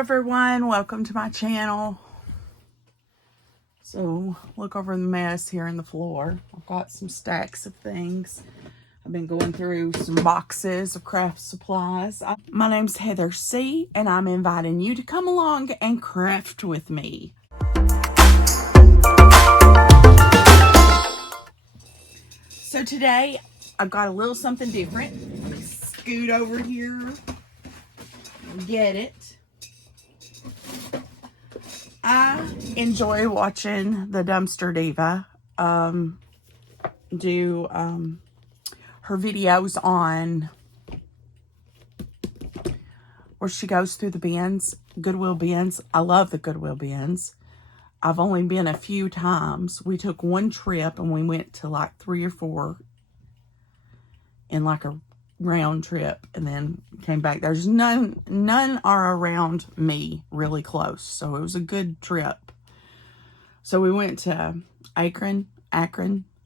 everyone, welcome to my channel. So look over the mess here in the floor. I've got some stacks of things. I've been going through some boxes of craft supplies. My name's Heather C, and I'm inviting you to come along and craft with me. So today I've got a little something different. Let me scoot over here and get it. I enjoy watching the Dumpster Diva do her videos on where she goes through the bins, Goodwill bins. I love the Goodwill bins. I've only been a few times. We took one trip and we went to like 3 or 4 in like a round trip and then came back. There's none are around me really close, so it was a good trip. So we went to Akron,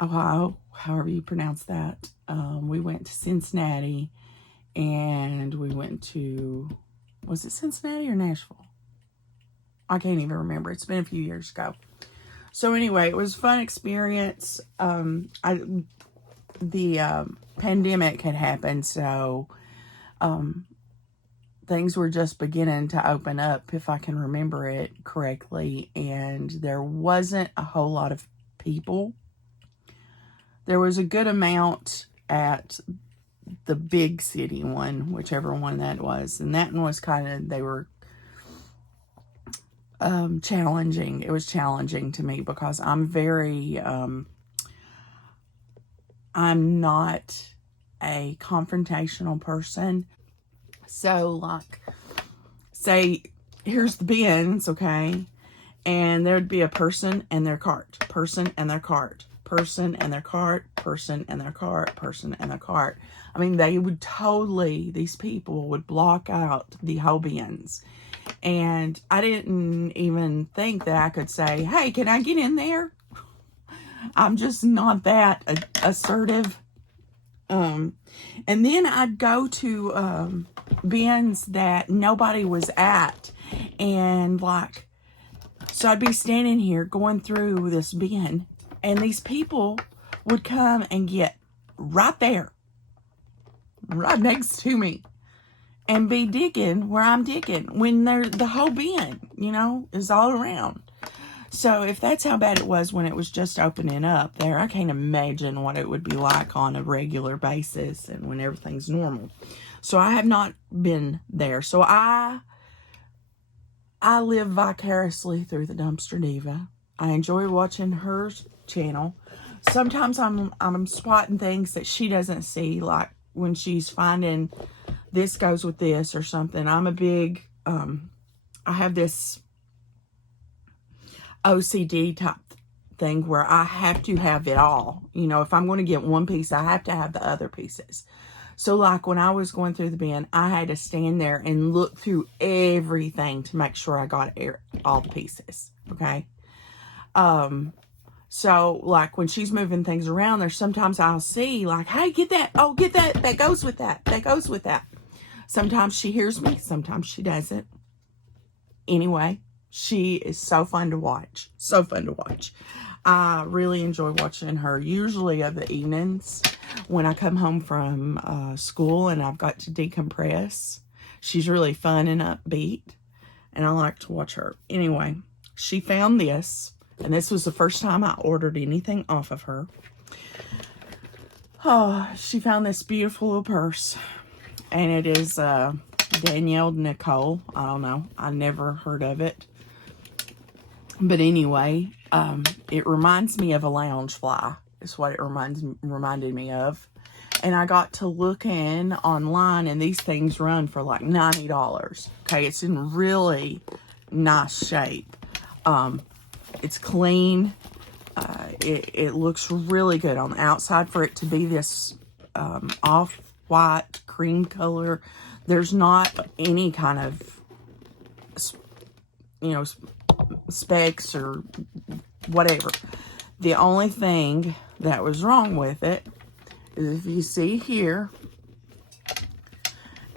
Ohio, however you pronounce that. We went to Cincinnati, and we went to, was it Cincinnati or Nashville? I can't even remember. It's been a few years ago. So anyway, it was a fun experience. The pandemic had happened, so things were just beginning to open up, if I can remember it correctly, and there wasn't a whole lot of people. There was a good amount at the big city one, whichever one that was, and that one was kind of, they were challenging. It was challenging to me because I'm very I'm not a confrontational person. So like, say, here's the bins, okay? And there'd be a person and their cart, person and their cart, person and their cart, person and their cart, person and their cart. I mean, they would totally, these people would block out the whole bins. And I didn't even think that I could say, hey, can I get in there? I'm just not that assertive. And then I'd go to bins that nobody was at, and like, so I'd be standing here going through this bin, and these people would come and get right there, right next to me, and be digging where I'm digging when the whole bin, you know, is all around. So if that's how bad it was when it was just opening up there, I can't imagine what it would be like on a regular basis and when everything's normal. So I have not been there. So I live vicariously through the Dumpster Diva. I enjoy watching her channel. Sometimes I'm spotting things that she doesn't see, like when she's finding this goes with this or something. I'm a big, I have this OCD type thing where I have to have it all. You know, if I'm going to get one piece, I have to have the other pieces. So like when I was going through the bin, I had to stand there and look through everything to make sure I got all the pieces. Okay. So like when she's moving things around, there's sometimes I'll see like, hey, get that. Oh, get that. That goes with that. That goes with that. Sometimes she hears me. Sometimes she doesn't. Anyway, she is so fun to watch. So fun to watch. I really enjoy watching her, usually of the evenings when I come home from school and I've got to decompress. She's really fun and upbeat, and I like to watch her. Anyway, she found this, and this was the first time I ordered anything off of her. Oh, she found this beautiful little purse, and it is Danielle, Nicole. I don't know. I never heard of it. But anyway, it reminds me of a lounge fly. Is what it reminded me of. And I got to looking online, and these things run for like $90. Okay, it's in really nice shape. It's clean. It looks really good on the outside for it to be this off-white cream color. There's not any kind of, you know, specks or whatever. The only thing that was wrong with it is if you see here,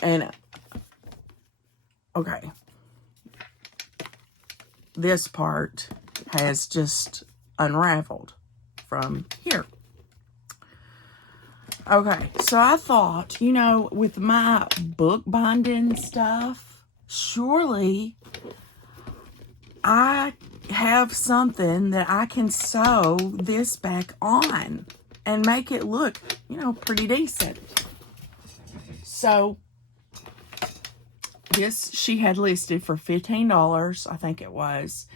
and okay, this part has just unraveled from here. Okay, so I thought, you know, with my book binding stuff, surely I have something that I can sew this back on and make it look, you know, pretty decent. So this she had listed for $15, I think it was.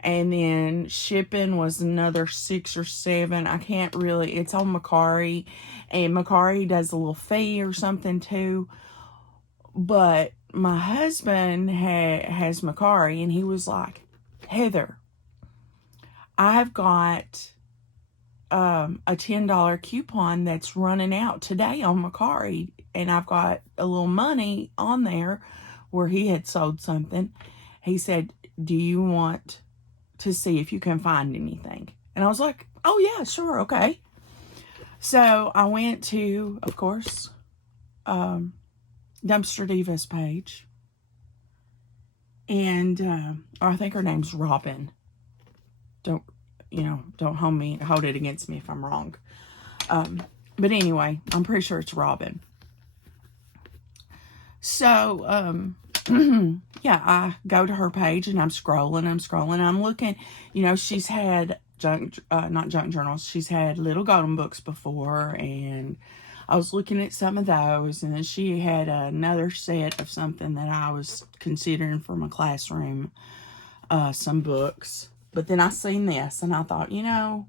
And then shipping was another $6 or $7. I can't really, it's on Macari. And Macari does a little fee or something too. But my husband has Macari, and he was like, Heather, I've got a $10 coupon that's running out today on Macari. And I've got a little money on there where he had sold something. He said, do you want to see if you can find anything? And I was like, oh yeah, sure, okay. So I went to, of course, Dumpster Diva's page, and or I think her name's Robin. Don't hold it against me if I'm wrong. But anyway, I'm pretty sure it's Robin. So yeah, I go to her page and I'm scrolling. I'm looking, you know, she's had not junk journals. She's had little golden books before, and I was looking at some of those, and then she had another set of something that I was considering for my classroom, some books. But then I seen this, and I thought, you know,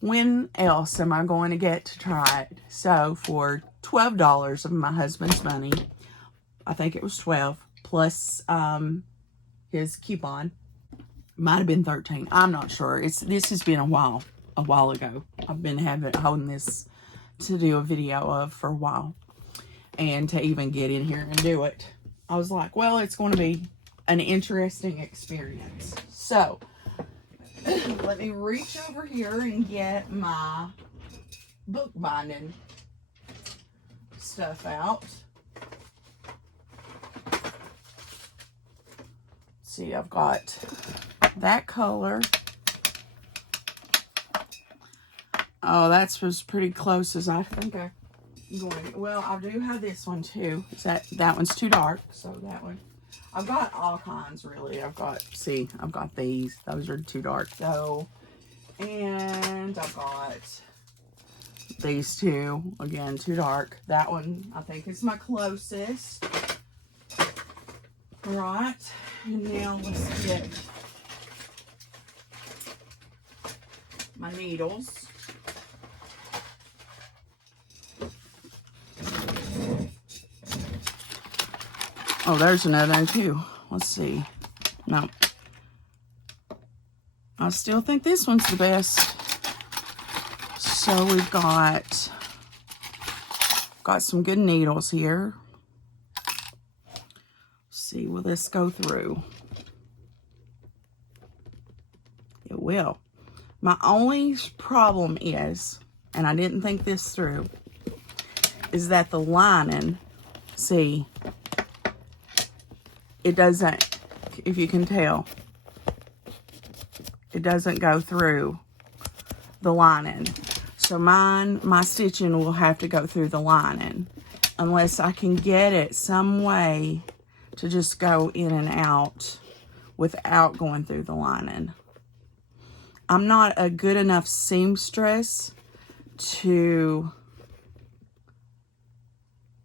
when else am I going to get to try it? So for $12 of my husband's money, I think it was 12 plus his coupon. Might have been 13. I'm not sure. This has been a while ago. I've been holding this to do a video of for a while, and to even get in here and do it, I was like, well, it's going to be an interesting experience. So let me reach over here and get my book binding stuff out. See, I've got that color. Oh, that was pretty close as I think I'm going. Well, I do have this one too. That one's too dark, so that one. I've got all kinds, really. I've got these. Those are too dark though. And I've got these two, again, too dark. That one I think is my closest. Right, and now let's get my needles. Oh, there's another one too. Let's see. No. I still think this one's the best. So we've got some good needles here. See, will this go through? It will. My only problem is, and I didn't think this through, is that the lining, see, it doesn't, if you can tell, it doesn't go through the lining. So my stitching will have to go through the lining, unless I can get it some way to just go in and out without going through the lining. I'm not a good enough seamstress to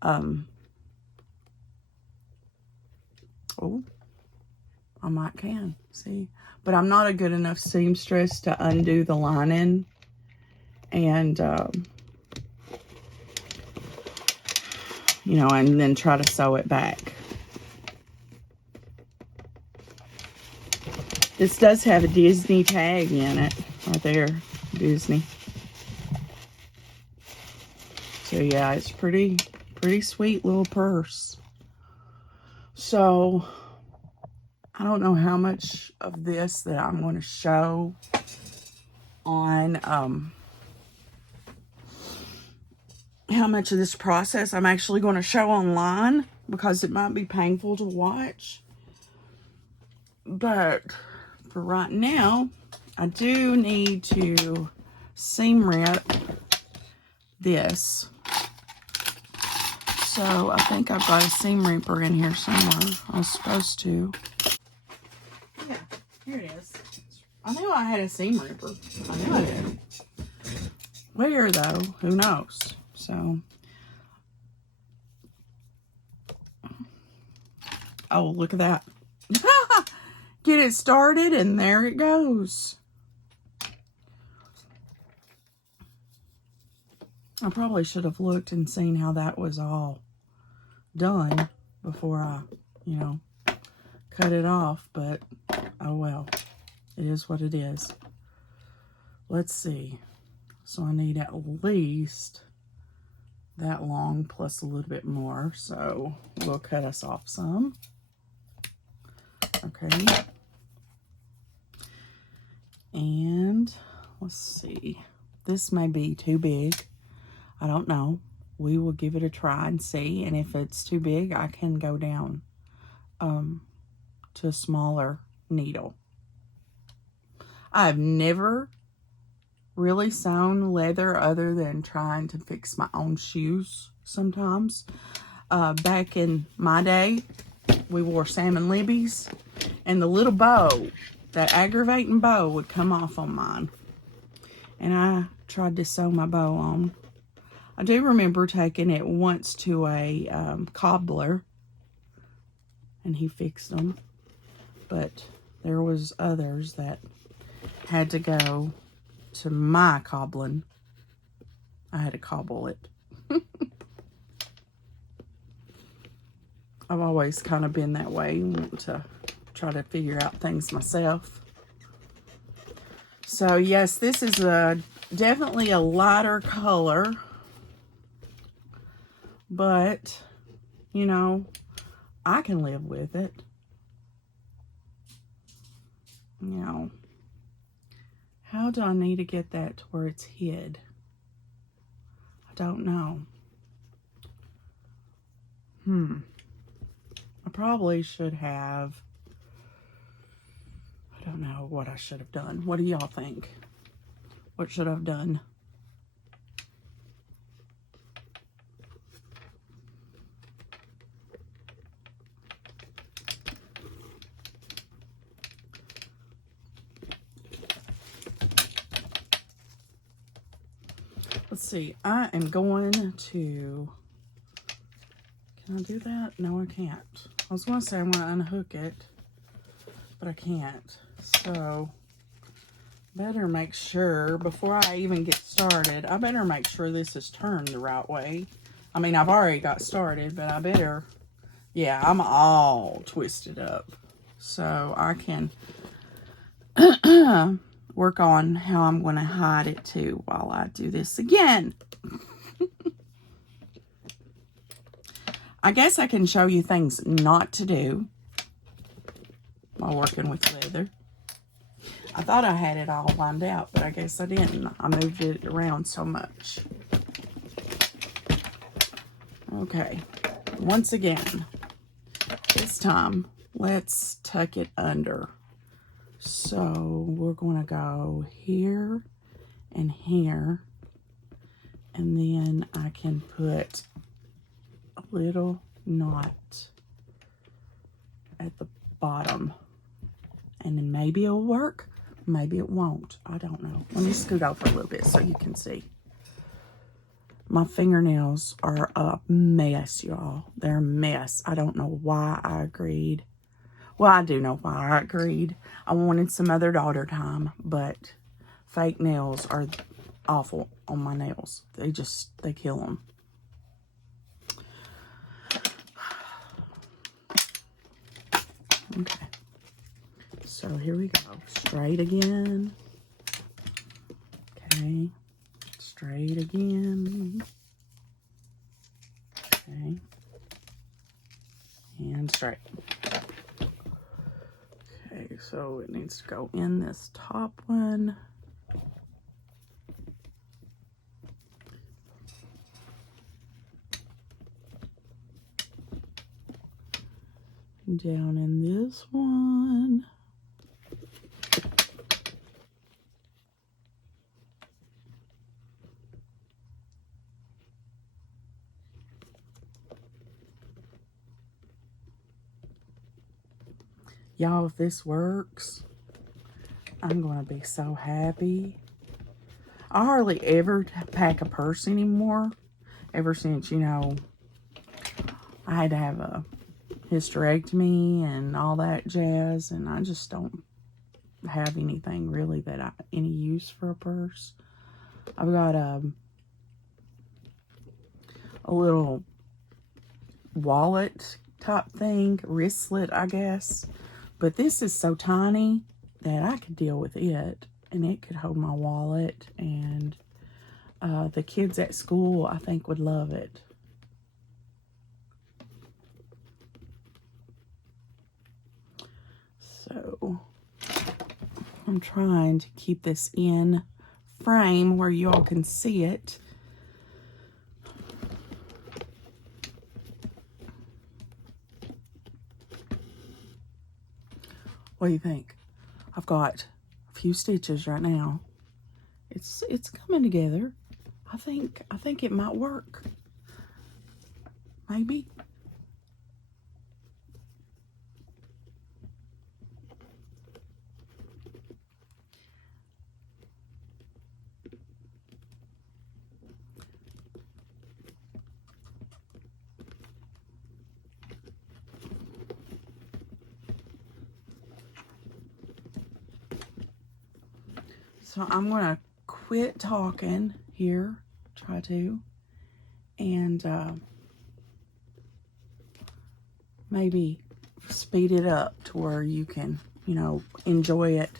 oh, I might can, see. But I'm not a good enough seamstress to undo the lining and, you know, and then try to sew it back. This does have a Disney tag in it, right there, Disney. So yeah, it's pretty sweet little purse. So I don't know how much of this that I'm going to show on, how much of this process I'm actually going to show online, because it might be painful to watch. But for right now, I do need to seam rip this. So I think I've got a seam ripper in here somewhere. I was supposed to. Yeah, here it is. I knew I had a seam ripper. I knew I did. Where though? Who knows? So, oh, look at that. Get it started and there it goes. I probably should have looked and seen how that was all done before I, you know, cut it off, but oh well, it is what it is. Let's see. So I need at least that long plus a little bit more, so we'll cut us off some. Okay. And let's see. This may be too big. I don't know. We will give it a try and see, and if it's too big, I can go down to a smaller needle. I've never really sewn leather other than trying to fix my own shoes sometimes. Back in my day, we wore Salmon Libby's, and the little bow, that aggravating bow, would come off on mine. And I tried to sew my bow on. I do remember taking it once to a cobbler, and he fixed them. But there was others that had to go to my cobbling. I had to cobble it. I've always kind of been that way, want to try to figure out things myself. So yes, this is definitely a lighter color, but you know, I can live with it. You know, how do I need to get that to where it's hid? I don't know. I probably should have, I don't know what I should have done. What do y'all think? What should I have done? Let's see. I am going to, can I do that? No, I can't. I was going to say I'm going to unhook it, but I can't. So, better make sure, before I even get started, I better make sure this is turned the right way. I mean, I've already got started, but I better, yeah, I'm all twisted up. So, I can work on how I'm going to hide it too while I do this again. I guess I can show you things not to do while working with leather. I thought I had it all lined out, but I guess I didn't. I moved it around so much. Okay, once again, this time, let's tuck it under. So we're going to go here and here, and then I can put a little knot at the bottom, and then maybe it'll work, maybe it won't. I don't know. Let me scoot over a little bit so you can see. My fingernails are a mess, y'all. They're a mess. I don't know why I agreed. Well, I do know why I agreed. I wanted some other daughter time, but fake nails are awful on my nails. They kill them. Okay. So here we go. Straight again. Okay. Straight again. Okay. And straight. Okay, so it needs to go in this top one. Down in this one. Y'all, if this works, I'm going to be so happy. I hardly ever pack a purse anymore. Ever since, you know, I had to have a hysterectomy and all that jazz. And I just don't have anything really that any use for a purse. I've got a little wallet type thing, wristlet, I guess. But this is so tiny that I could deal with it, and it could hold my wallet, and the kids at school, I think, would love it. So I'm trying to keep this in frame where you all can see it. What do you think? I've got a few stitches right now. It's coming together. I think it might work. Maybe. So I'm going to quit talking here, try to, and maybe speed it up to where you can, you know, enjoy it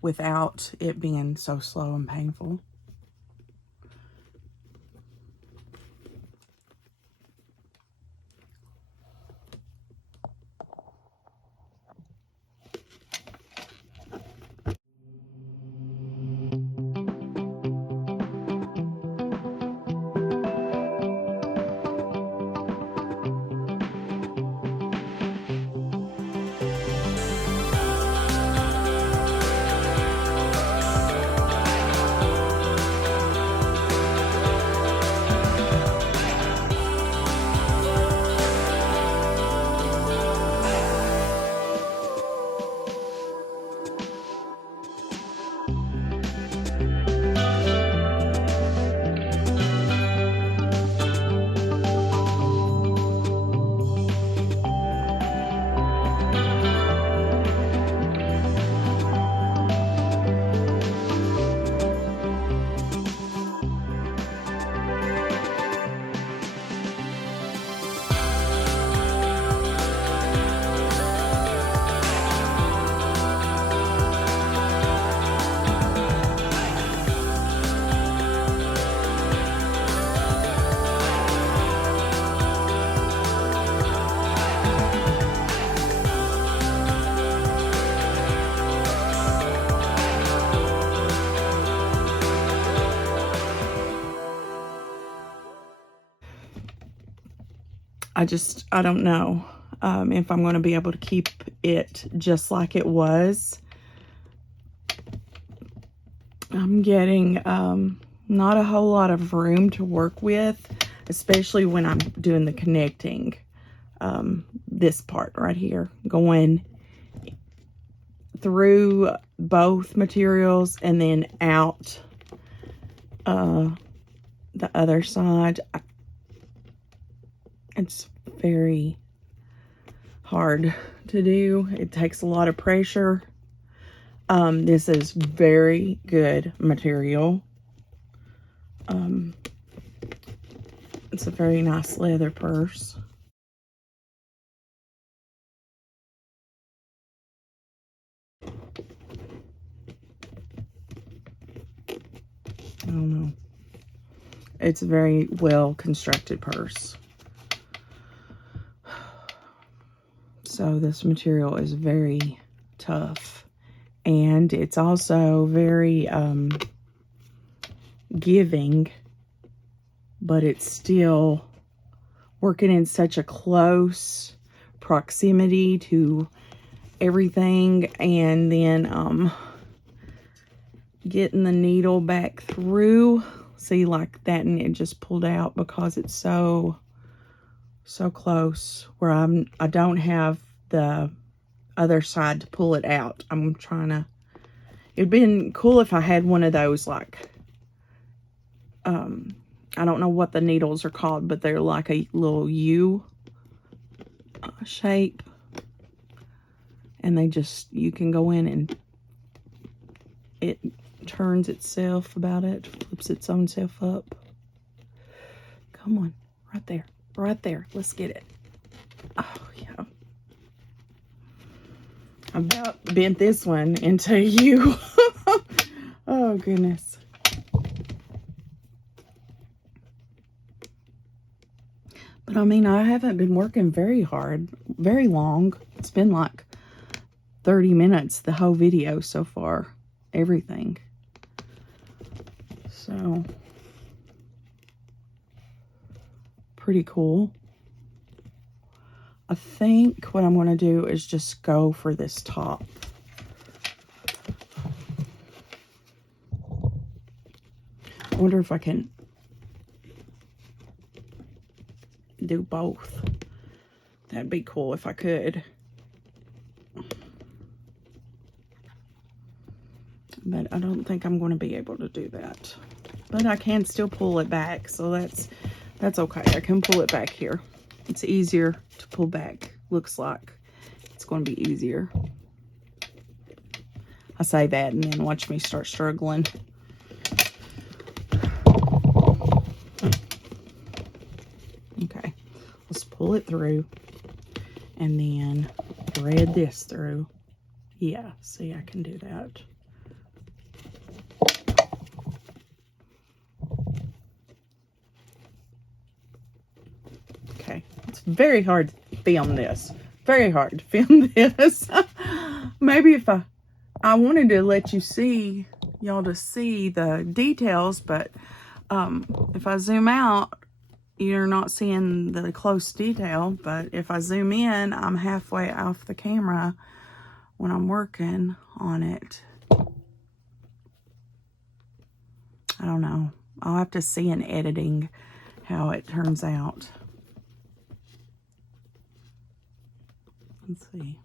without it being so slow and painful. I don't know if I'm going to be able to keep it just like it was. I'm getting not a whole lot of room to work with, especially when I'm doing the connecting. This part right here, going through both materials and then out the other side. It's very hard to do. It takes a lot of pressure. This is very good material. It's a very nice leather purse. I don't know. It's a very well constructed purse. So this material is very tough, and it's also very giving, but it's still working in such a close proximity to everything, and then getting the needle back through. See, like that, and it just pulled out because it's so close where I don't have the other side to pull it out. I'm trying to, it'd been cool if I had one of those, like, I don't know what the needles are called, but they're like a little U shape, and they just, you can go in and it turns itself about it, flips its own self up. Come on, right there, right there. Let's get it. Oh, yeah. I about bent this one into you. Oh, goodness. But I mean, I haven't been working very hard, very long. It's been like 30 minutes, the whole video so far, everything. So, pretty cool. I think what I'm going to do is just go for this top. I wonder if I can do both. That'd be cool if I could. But I don't think I'm going to be able to do that. But I can still pull it back, so that's okay. I can pull it back here. It's easier to pull back. Looks like it's going to be easier. I say that and then watch me start struggling. Okay, let's pull it through and then thread this through. Yeah, see, I can do that. Okay, it's very hard to film this. Very hard to film this. Maybe if I wanted to let you see, y'all to see the details, but if I zoom out, you're not seeing the close detail. But if I zoom in, I'm halfway off the camera when I'm working on it. I don't know. I'll have to see in editing how it turns out. Let's see.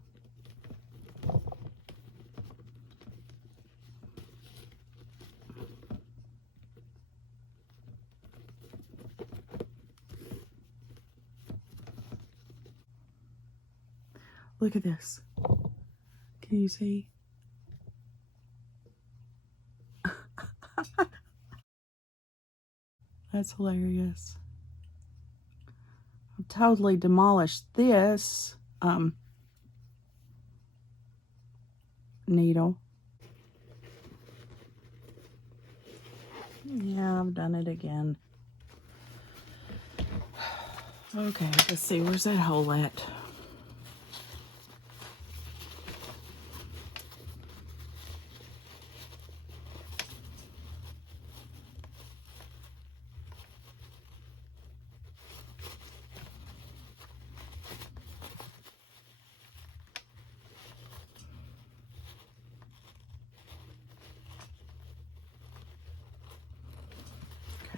Look at this. Can you see? That's hilarious. I've totally demolished this needle. Yeah, I've done it again. Okay, let's see. Where's that hole at?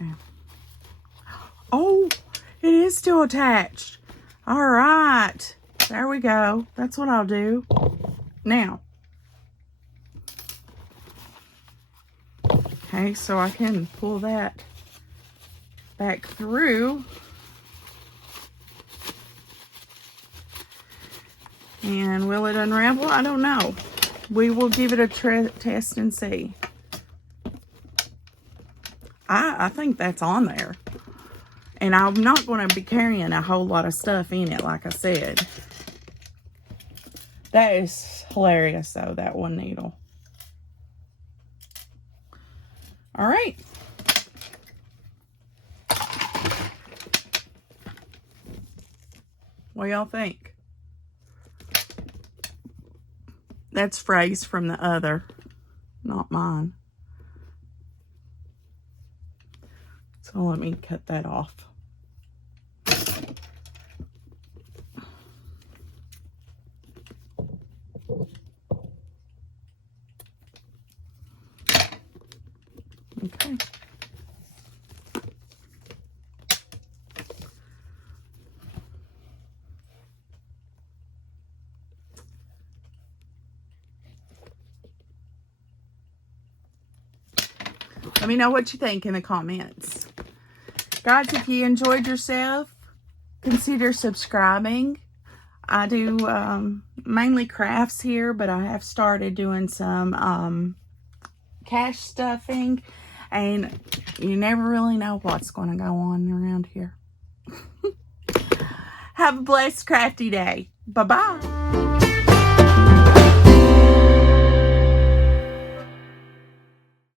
Okay. Oh, it is still attached. All right. There we go. That's what I'll do. Now. Okay, so I can pull that back through. And will it unravel? I don't know. We will give it a test and see. I think that's on there. And I'm not going to be carrying a whole lot of stuff in it, like I said. That is hilarious, though, that one needle. All right. What y'all think? That's phrase from the other, not mine. So let me cut that off. Okay. Let me know what you think in the comments. Guys, if you enjoyed yourself, consider subscribing. I do mainly crafts here, but I have started doing some cash stuffing, and you never really know what's going to go on around here. Have a blessed crafty day. Bye-bye.